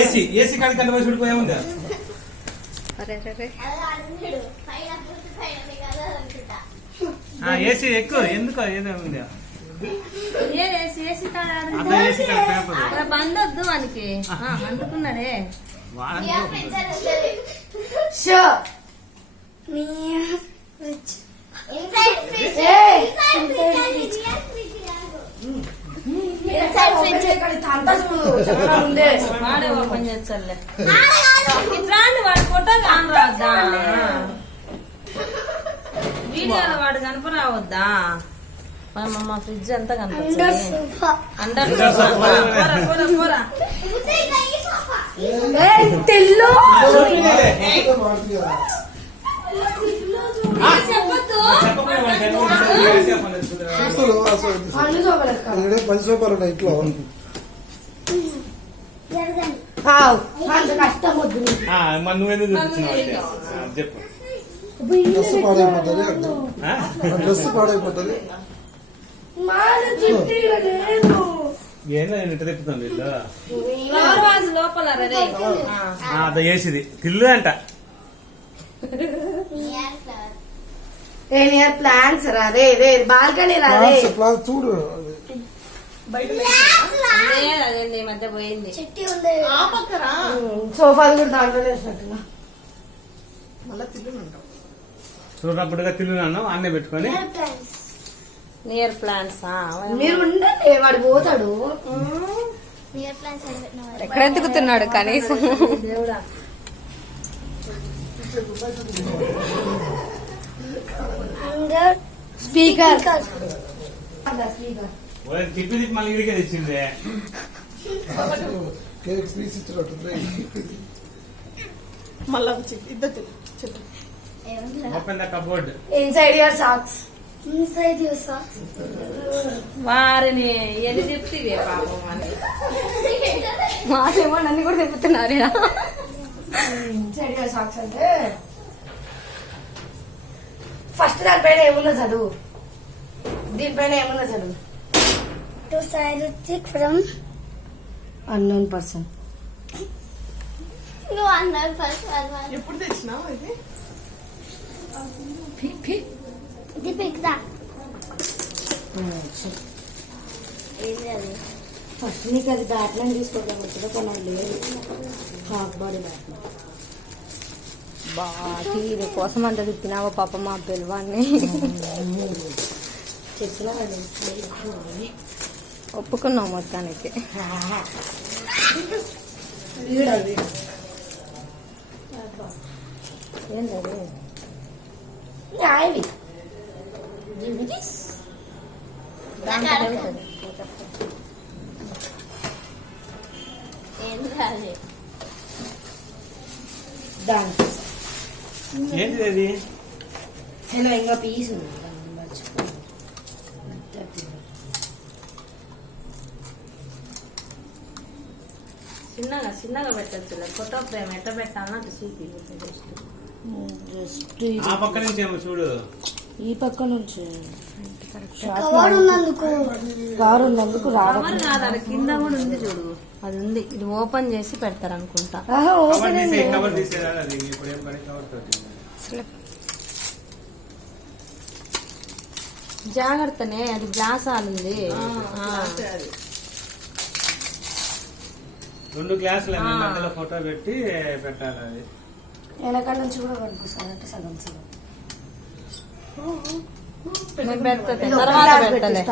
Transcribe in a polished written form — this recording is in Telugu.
ఏసీ కాడికి కంటే వయసు పోయేముందా? ఏసీ ఎక్కువ ఎందుకో ఏదో ఉంది బందొద్దు వానికి అందుకున్నాడే. వాడే ఓపెన్ చేస్తాలే. ఇట్లాంటి వాడి ఫోటో కానరావద్దా? వీడియోలో వాడు కనపరావద్దా? మా ఫ్రిడ్జ్ అంతా కనిపిస్తుంది. ఇంట్లో చెప్పు. డ్రెస్ పాడైపోతుంది. ఏందో నేను ఇట్లా తిప్పుతాను లోపల అది వేసిది తిల్లు అంట. ప్లాన్స్ రా రే రే బాల్కనీ రా రే చూడు. అదేండి ఈ మధ్య పోయింది. సోఫాలు కూడా దాంట్లోనే వేసినట్టుగా చూడప్పుడుగా తిల్లు అన్నావు అన్నే పెట్టుకొని నియర్ ప్లాంట్స్ మీరు ఉండండి. వాడు పోతాడు. ఎక్కడ ఎత్తుకుతున్నాడు కనీసం. దేవుడా స్పీకర్ తిప్పి తిప్పి మళ్ళీ ఇడికే తెచ్చింది. కేక్ పీస్ ఇచ్చినట్టుంది. మళ్ళా ఇద్దరు open the cupboard. Inside your socks. Inside your socks. వారిని ఎన్ని తిప్పుతీవే పాపం అని మాకేమో నన్ను కూడా తిప్పుతున్నారు. ఇన్సైడ్ యువర్ సాక్స్ అంటే ఫస్ట్ దానిపైన ఏముందో చదువు. దీనిపైన ఏముందో చదువు. To side from unknown person. ఎప్పుడు తెచ్చినావు ఇది? ఫస్ట్ నీకు అది బ్యాట్లైన్ తీసుకోవడం వచ్చిన కొనాలి లేదు. హాఫ్ బాడీ బ్యాట్లైన్ బాగా కోసం అంత తిప్పినావా పాప మా పిల్లవాడిని. చెప్పినా ఒప్పుకున్నావు మొత్తానికి. ఏంటది న్యాయవి డాన్స్ ఏంటి అది? ఇంకా పీస్ ఉంది. చిన్నగా చిన్నగా పెట్టచ్చు. ఫోటో ఫ్రేమ్ ఎట్ట పెట్టాలని అటు చూపి. జస్ట్ ఆ పక్క నుంచి ఏమో చూడు. ఈ పక్క నుంచి కారు ఉన్నందుకు కవర్ కాదు, అది కింద కూడా ఉంది చూడు. అది ఉంది. ఇది ఓపెన్ చేసి పెడతారు అనుకుంటా. కవర్ తీసేదా అది? ఇప్పుడు ఏం పని కవర్ తోటి జాగ్రత్తనే, అది గ్లాస్ ఆలుంది. 2 గ్లాసులు మధ్యలో ఫోటో పెట్టి పెట్టాలి. అది వెనకాల నుంచి కూడా కనిపిస్తుంది. సగం సగం పెడతా తర్వాత పెట్టలే.